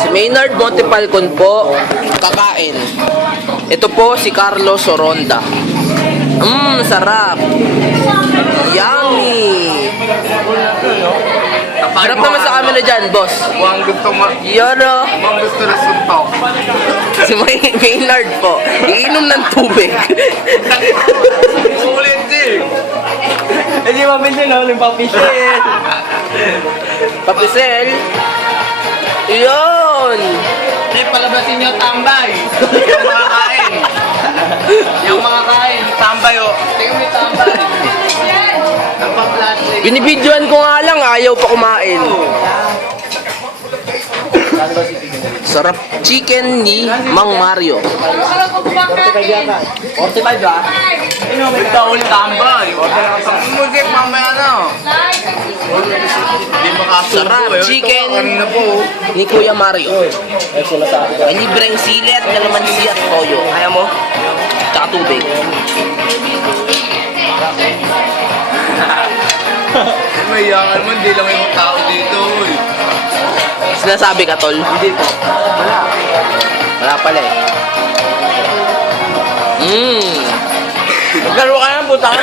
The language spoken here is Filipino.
Si Maynard Montefalcon po, kakain. Ito po si Carlos Soronda. Sarap. Yummy. Harap naman sa camera dyan, boss. Huwag gusto Yun o. Huwag gusto na suntok. Si Maynard po, iinom ng tubig. Ulit din. Hindi mabinsin na, yung papisel. Papisel. Yun. Hindi, palabasin nyo tambay. Yung mga kain. Yung mga kain, tambay o. Tingnan mo yung tambay. Ang pa-plastic. Binibidyoan ko nga lang, ayaw pa kumain. Sarap chicken ni Mang Mario. 45 ba? Ito ulit tambay. Music mamaya na. Hindi makasubo. Sarap chicken Kanina po. ni Kuya Mario. May libreng sili at kalamansi at toyo. Kaya mo? Tsaka tubig. May iyangan mo, hindi lang yung tao dito. Sinasabi ka, tol? Hindi po. Wala pala eh. Magkaroon ka ng butang.